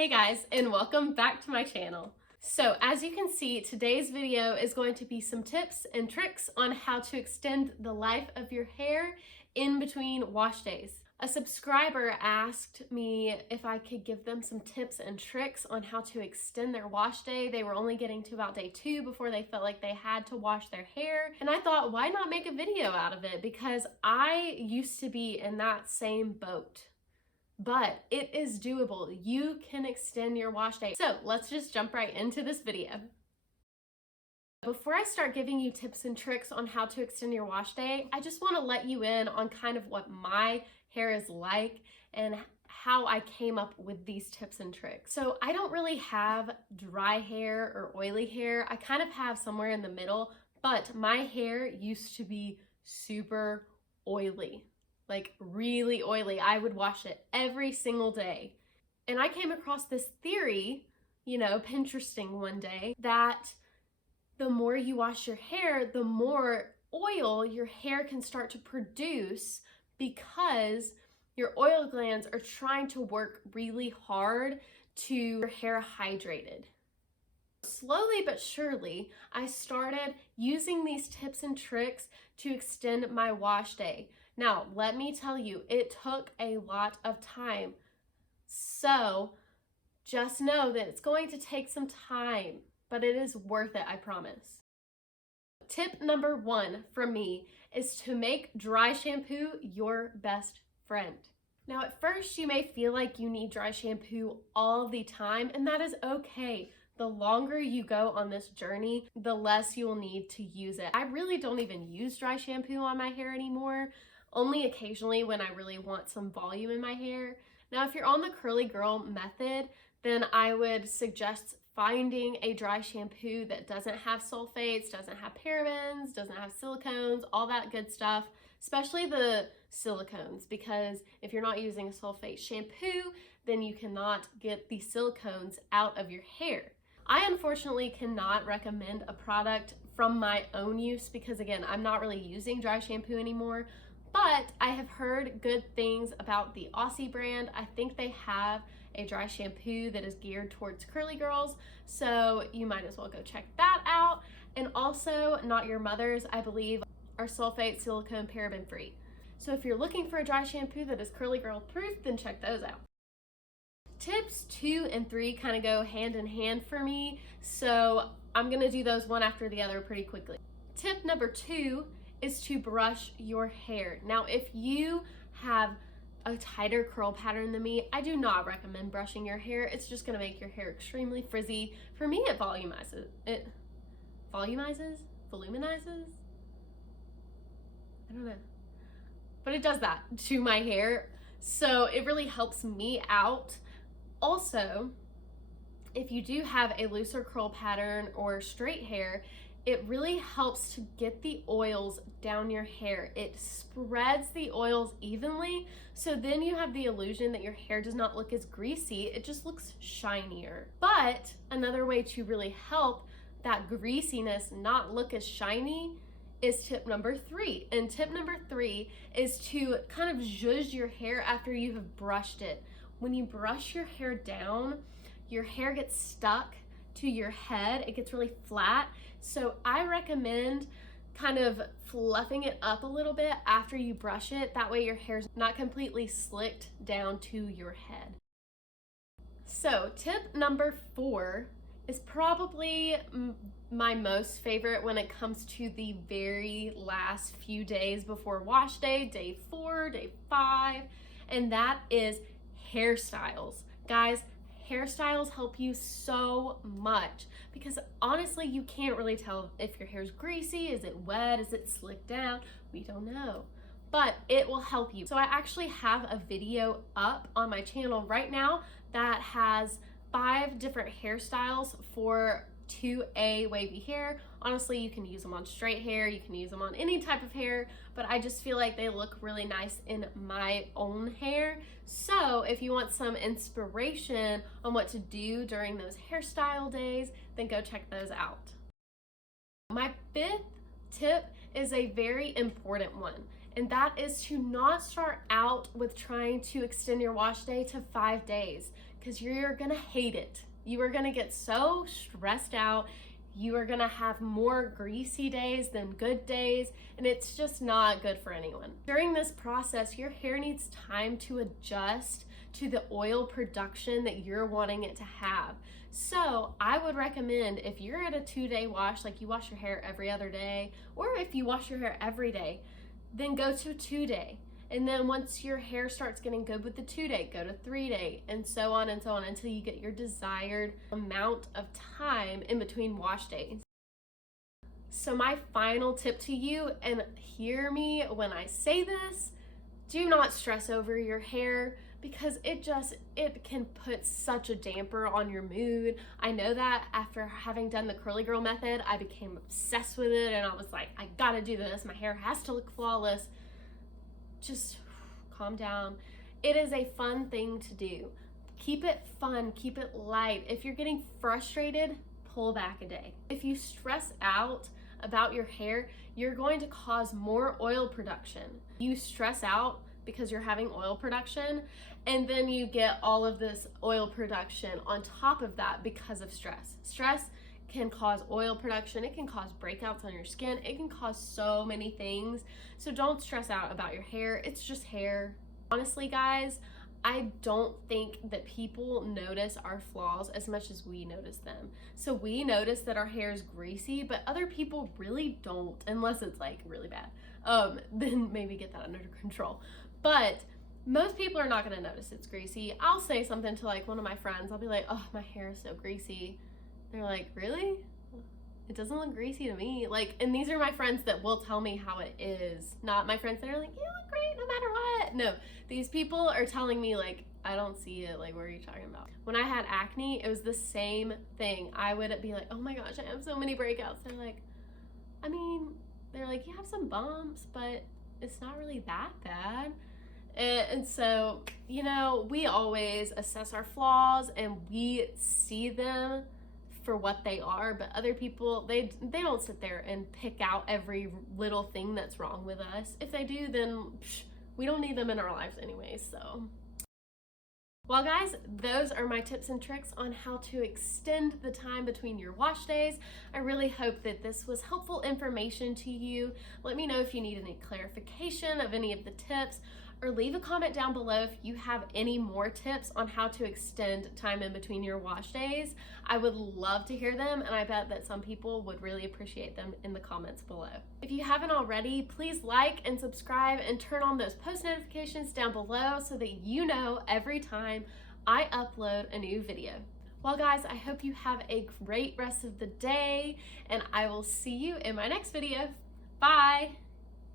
Hey guys, and welcome back to my channel. So as you can see, today's video is going to be some tips and tricks on how to extend the life of your hair in between wash days. A subscriber asked me if I could give them some tips and tricks on how to extend their wash day. They were only getting to about day 2 before they felt like they had to wash their hair. And I thought, why not make a video out of it? Because I used to be in that same boat. But it is doable. You can extend your wash day. So let's just jump right into this video. Before I start giving you tips and tricks on how to extend your wash day, I just want to let you in on kind of what my hair is like and how I came up with these tips and tricks. So I don't really have dry hair or oily hair. I kind of have somewhere in the middle, but my hair used to be super oily. Like really oily. I would wash it every single day. And I came across this theory, Pinteresting one day, that the more you wash your hair, the more oil your hair can start to produce because your oil glands are trying to work really hard to your hair hydrated. Slowly but surely, I started using these tips and tricks to extend my wash day. Now, let me tell you, it took a lot of time. So just know that it's going to take some time, but it is worth it, I promise. Tip number 1 from me is to make dry shampoo your best friend. Now, at first, you may feel like you need dry shampoo all the time, and that is okay. The longer you go on this journey, the less you'll need to use it. I really don't even use dry shampoo on my hair anymore. Only occasionally when I really want some volume in my hair. Now, if you're on the curly girl method, then I would suggest finding a dry shampoo that doesn't have sulfates, doesn't have parabens, doesn't have silicones, all that good stuff, especially the silicones, because if you're not using a sulfate shampoo, then you cannot get the silicones out of your hair. I unfortunately cannot recommend a product from my own use because, again, I'm not really using dry shampoo anymore. But I have heard good things about the Aussie brand. I think they have a dry shampoo that is geared towards curly girls, so you might as well go check that out. And also, Not Your Mother's, I believe, are sulfate, silicone, paraben free. So if you're looking for a dry shampoo that is curly girl proof, then check those out. Tips 2 and 3 kind of go hand in hand for me, so I'm gonna do those one after the other pretty quickly. Tip number 2 is to brush your hair. Now, if you have a tighter curl pattern than me, I do not recommend brushing your hair. It's just gonna make your hair extremely frizzy. For me, it volumizes. Voluminizes? I don't know. But it does that to my hair. So it really helps me out. Also, if you do have a looser curl pattern or straight hair, it really helps to get the oils down your hair. It spreads the oils evenly, so then you have the illusion that your hair does not look as greasy, it just looks shinier. But another way to really help that greasiness not look as shiny is tip number 3. And tip number 3 is to kind of zhuzh your hair after you have brushed it. When you brush your hair down, your hair gets stuck to your head, it gets really flat. So I recommend kind of fluffing it up a little bit after you brush it. That way your hair's not completely slicked down to your head. So tip number 4 is probably my most favorite when it comes to the very last few days before wash day, day 4, day 5, and that is hairstyles. Guys, hairstyles help you so much because honestly, you can't really tell if your hair's greasy, is it wet, is it slicked down? We don't know, but it will help you. So I actually have a video up on my channel right now that has 5 different hairstyles for 2A wavy hair. Honestly, you can use them on straight hair, you can use them on any type of hair, but I just feel like they look really nice in my own hair. So if you want some inspiration on what to do during those hairstyle days, then go check those out. My 5th tip is a very important one, and that is to not start out with trying to extend your wash day to 5 days. because you're gonna hate it. You are gonna get so stressed out. You are gonna have more greasy days than good days, and it's just not good for anyone. During this process, your hair needs time to adjust to the oil production that you're wanting it to have. So I would recommend, if you're at a 2-day wash, like you wash your hair every other day, or if you wash your hair every day, then go to 2-day. And then once your hair starts getting good with the 2-day, go to 3-day, and so on until you get your desired amount of time in between wash days. So my final tip to you, and hear me when I say this, do not stress over your hair, because it can put such a damper on your mood. I know that after having done the curly girl method, I became obsessed with it, and I was like, I gotta do this. My hair has to look flawless. Just calm down. It is a fun thing to do. Keep it fun, keep it light. If you're getting frustrated, pull back a day. If you stress out about your hair, you're going to cause more oil production. You stress out because you're having oil production, and then you get all of this oil production on top of that because of stress. Stress can cause oil production, it can cause breakouts on your skin, it can cause so many things. So don't stress out about your hair, it's just hair. Honestly, guys, I don't think that people notice our flaws as much as we notice them. So we notice that our hair is greasy, but other people really don't, unless it's like really bad. Then maybe get that under control. But most people are not gonna notice it's greasy. I'll say something to like one of my friends, I'll be like, oh, my hair is so greasy. They're like, really? It doesn't look greasy to me. Like, and these are my friends that will tell me how it is, not my friends that are like, you look great no matter what. No, these people are telling me like, I don't see it. Like, what are you talking about? When I had acne, it was the same thing. I would be like, oh my gosh, I have so many breakouts. They're like, I mean, they're like, you have some bumps, but it's not really that bad. And so, you know, we always assess our flaws and we see them for what they are, but other people, they don't sit there and pick out every little thing that's wrong with us. If they do, then we don't need them in our lives anyways. So well, guys, those are my tips and tricks on how to extend the time between your wash days. I really hope that this was helpful information to you. Let me know if you need any clarification of any of the tips, or leave a comment down below if you have any more tips on how to extend time in between your wash days. I would love to hear them, and I bet that some people would really appreciate them in the comments below. If you haven't already, please like and subscribe and turn on those post notifications down below so that you know every time I upload a new video. Well, guys, I hope you have a great rest of the day, and I will see you in my next video. Bye!